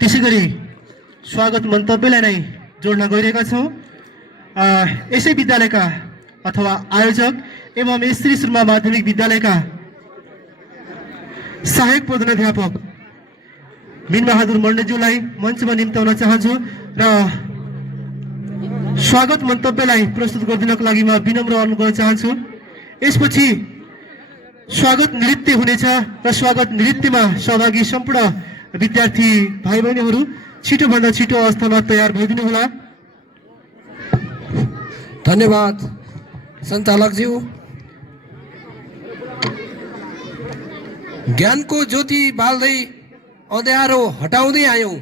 त्यसैगरी स्वागत मन्तव्यलाई नै जोड्न गइरहेका छौँ। यसै विद्यालयका अथवा आयोजक एवं श्री सुरमा माध्यमिक विद्यालयका सहायक प्रधानाध्यापक मिनबहादुर मण्डलज्यूलाई मञ्चमा निम्ताउन चाहन्छु र स्वागत मन्तव्यलाई प्रस्तुत गरिदिनको लागि म विनम्र अनुरोध गर्न चाहन्छु। यसपछि स्वागत नृत्य हुनेछ र स्वागत नृत्यमा सहभागी सम्पूर्ण विद्यार्थी भाइ बहिनीहरू छिटोभन्दा छिटो अवस्थामा तयार भइदिनु होला। धन्यवाद सञ्चालकज्यू। ज्ञानको ज्योति बाल्दै अँध्यारो हटाउँदै आयौँ,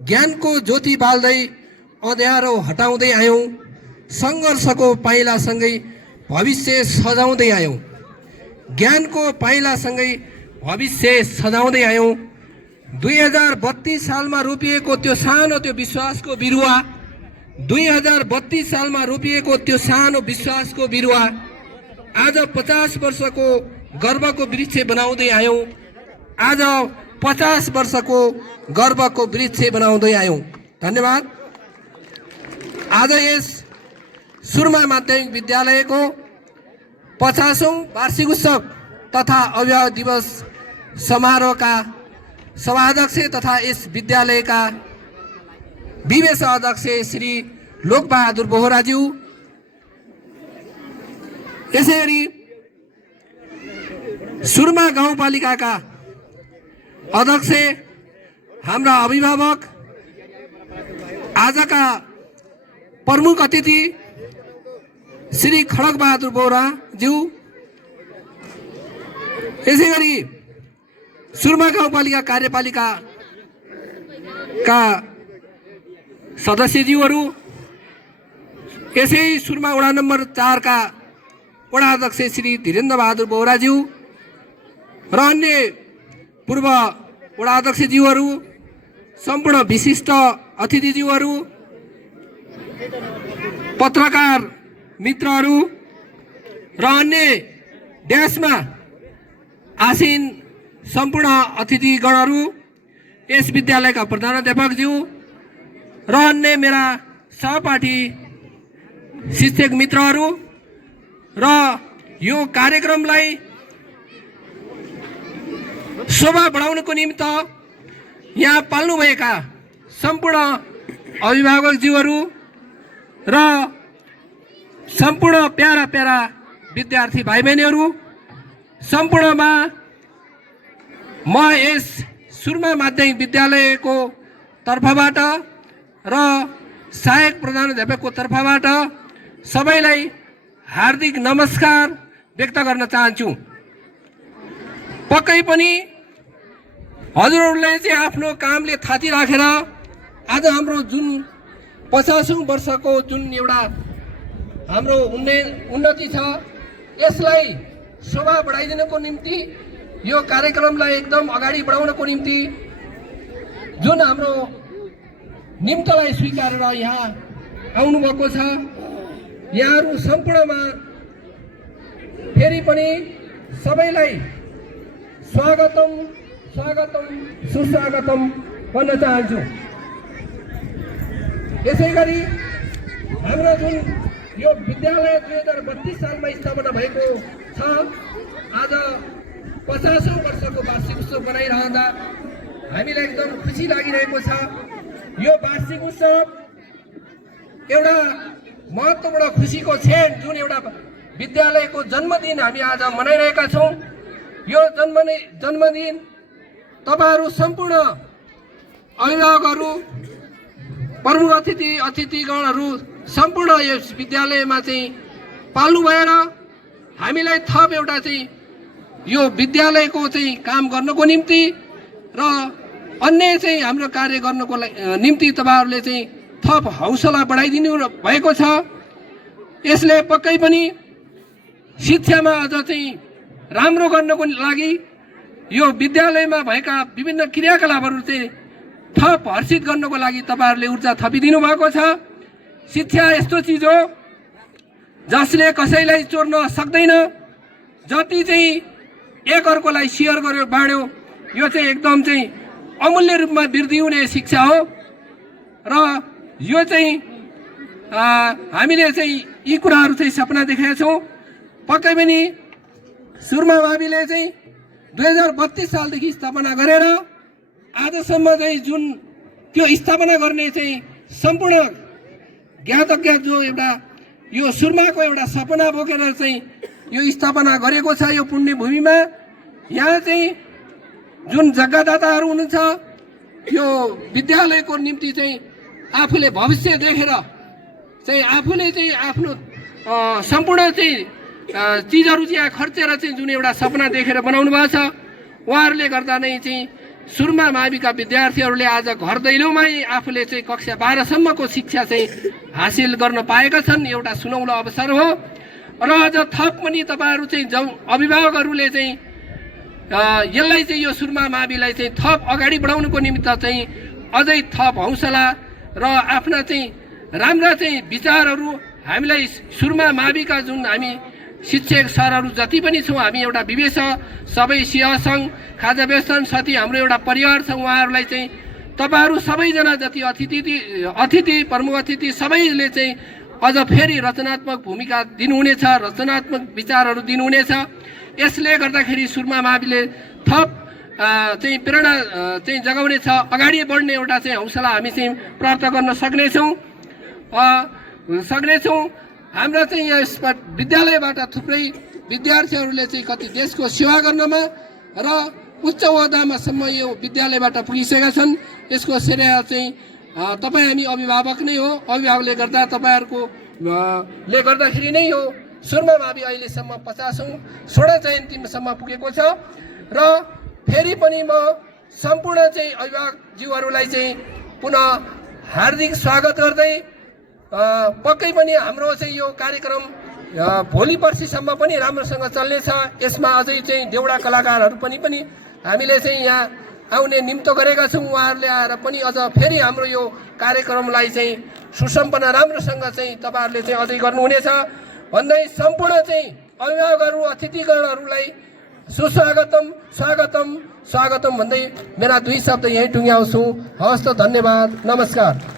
ज्ञानको ज्योति बाल्दै अँध्यारो हटाउँदै आयौँ, सङ्घर्षको पाइलासँगै भविष्य सजाउँदै आयौँ, ज्ञानको पाइलासँगै भविष्य सजाउँदै आयौँ। 2032 सालमा रोपिएको त्यो सानो त्यो विश्वासको बिरुवा, 2032 सालमा रोपिएको त्यो सानो विश्वासको बिरुवा आज 50 वर्षको गर्वको वृक्ष बनाउँदै आयौँ, आज 50 वर्षको गर्वको वृक्ष बनाउँदै आयौँ। धन्यवाद। आज यस सुरमा माध्यमिक विद्यालयको 50औं वार्षिक उत्सव तथा अभिभावक दिवस समारोहका सभाध्यक्ष तथा यस विद्यालयका विवेश अध्यक्ष श्री लोकबहादुर बोहराज्यू, यसैगरी सुरमा गाउँपालिकाका अध्यक्ष हाम्रा अभिभावक, आजका प्रमुख अतिथि श्री खड्गबहादुर बोहराज्यू, यसैगरी सुरमा गाउँपालिका कार्यपालिकाका सदस्यज्यूहरू, यसै सुरमा वडा नम्बर 4 का वडा अध्यक्ष श्री धीरेन्द्र बहादुर बोहराज्यू र अन्य पूर्व वडा अध्यक्षज्यूहरू, सम्पूर्ण विशिष्ट अतिथिज्यूहरू, पत्रकार मित्रहरू र अन्य ड्यासमा आसीन सम्पूर्ण अतिथिगणहरू, यस विद्यालयका प्रधानाध्यापकज्यू र अन्य मेरा सहपाठी शिक्षक मित्रहरू र यो कार्यक्रमलाई शोभा बढाउनको निमित्त यहाँ पाल्नुभएका सम्पूर्ण अभिभावकज्यूहरू र सम्पूर्ण प्यारा प्यारा विद्यार्थी भाइ बहिनीहरू, सम्पूर्णमा म यस सुरमा माध्यमिक विद्यालयको तर्फबाट र सहायक प्रधानाध्यापकको तर्फबाट सबैलाई हार्दिक नमस्कार व्यक्त गर्न चाहन्छु। पक्कै पनि हजुरहरूले चाहिँ आफ्नो कामले थाती राखेर आज हाम्रो जुन 50औं वर्षको जुन एउटा हाम्रो उन्नति छ, यसलाई शोभा बढाइदिनको निम्ति, यो कार्यक्रमलाई एकदम अगाडि बढाउनको निम्ति जुन हाम्रो निम्तलाई स्वीकारेर यहाँ आउनुभएको छ, यहाँहरू सम्पूर्णमा फेरि पनि सबैलाई स्वागतम स्वागतम सुस्वागतम भन्न चाहन्छु। यसैगरी हाम्रो जुन यो विद्यालय 2032 सालमा स्थापना भएको छ, आज 50औं वर्षको वार्षिक उत्सव मनाइरहँदा हामीलाई एकदम खुसी लागिरहेको छ। यो वार्षिक उत्सव एउटा महत्त्वपूर्ण खुसीको क्षण, जुन एउटा विद्यालयको जन्मदिन हामी आज मनाइरहेका छौँ। यो जन्मदिन तपाईहरू सम्पूर्ण अभिभावकहरू, प्रमुख अतिथिगणहरू सम्पूर्ण यस विद्यालयमा चाहिँ पाल्नु भएर हामीलाई थप एउटा चाहिँ यो विद्यालयको चाहिँ काम गर्नको निम्ति र अन्य चाहिँ हाम्रो कार्य गर्नको निम्ति तपाईहरूले चाहिँ थप हौसला बढाइदिनु भएको छ। यसले पक्कै पनि शिक्षामा अझ चाहिँ राम्रो गर्नको लागि यो विद्यालयमा भएका विभिन्न क्रियाकलापहरू चाहिँ थप हर्षित गर्नको लागि तपाईहरूले ऊर्जा थपिदिनु भएको छ। शिक्षा यस्तो चिज हो जसले कसैलाई चोर्न सक्दैन। जति चाहिँ एकअर्कोलाई सेयर गर्यो बाँड्यो, यो चाहिँ एकदम चाहिँ अमूल्य रूपमा वृद्धि हुने शिक्षा हो र यो चाहिँ हामीले चाहिँ यी कुराहरू चाहिँ सपना देखेका छौँ। पक्कै पनि सुरमा माविले चाहिँ 2032 सालदेखि स्थापना गरेर आजसम्म चाहिँ जुन त्यो स्थापना गर्ने चाहिँ सम्पूर्ण ज्ञातज्ञ जो एउटा यो सुरमाको एउटा सपना बोकेर चाहिँ यो स्थापना गरेको छ यो पुण्य भूमिमा। यहाँ चाहिँ जुन जग्गादाताहरू हुनुहुन्छ यो विद्यालयको निम्ति चाहिँ आफूले भविष्य देखेर चाहिँ आफूले चाहिँ आफ्नो सम्पूर्ण चाहिँ चिजहरू चाहिँ खर्चेर चाहिँ जुन एउटा सपना देखेर बनाउनु भएको छ उहाँहरूले गर्दा नै चाहिँ सुरमा माविका विद्यार्थीहरूले आज घर दैलोमै आफूले चाहिँ कक्षा 12 सम्मको शिक्षा चाहिँ हासिल गर्न पाएका छन्। एउटा सुनौलो अवसर हो र अझ थप पनि तपाईँहरू चाहिँ अभिभावकहरूले चाहिँ यसलाई चाहिँ यो सुरमा माविलाई चाहिँ थप अगाडि बढाउनुको निमित्त चाहिँ अझै थप हौसला र आफ्ना चाहिँ राम्रा चाहिँ विचारहरू हामीलाई सुरमा माविका जुन हामी शिक्षक सरहरू जति पनि छौँ हामी एउटा विवेश सबै सिंह सङ्घ खाजा व्यसन साथी हाम्रो एउटा परिवार छ उहाँहरूलाई चाहिँ तपाईँहरू सबैजना जति अतिथि प्रमुख अतिथि सबैले चाहिँ अझ फेरि रचनात्मक भूमिका दिनुहुनेछ, रचनात्मक विचारहरू दिनुहुनेछ। यसले गर्दाखेरि सुरमा माविले थप चाहिँ प्रेरणा चाहिँ जगाउनेछ, अगाडि बढ्ने एउटा चाहिँ हौसला हामी चाहिँ प्राप्त गर्न सक्नेछौँ। हाम्रा चाहिँ यस विद्यालयबाट थुप्रै विद्यार्थीहरूले चाहिँ कति देशको सेवा गर्नमा र उच्च ओहदामासम्म यो विद्यालयबाट पुगिसकेका छन्। यसको श्रेय चाहिँ तपाईँ हामी अभिभावक नै हो। अभिभावकले गर्दा तपाईँहरूको ले गर्दाखेरि नै हो सुरमा मावि अहिलेसम्म 50औं स्वर्ण जयन्तीसम्म पुगेको छ। र फेरि पनि म सम्पूर्ण चाहिँ अभिभावकज्यूहरूलाई चाहिँ पुनः हार्दिक स्वागत गर्दै पक्कै पनि हाम्रो चाहिँ यो कार्यक्रम भोलि पर्सिसम्म पनि राम्रोसँग चल्नेछ। यसमा अझै चाहिँ देउडा कलाकारहरू पनि हामीले चाहिँ यहाँ आउने निम्तो गरेका छौँ। उहाँहरूले आएर पनि अझ फेरि हाम्रो यो कार्यक्रमलाई चाहिँ सुसम्पन्न राम्रोसँग चाहिँ तपाईँहरूले चाहिँ अझै गर्नुहुनेछ भन्दै सम्पूर्ण चाहिँ अभिभावकहरू अतिथिगणहरूलाई स्वागतम भन्दै मेरा 2 शब्द यहीँ टुङ्ग्याउँछु। हवस् त, धन्यवाद, नमस्कार।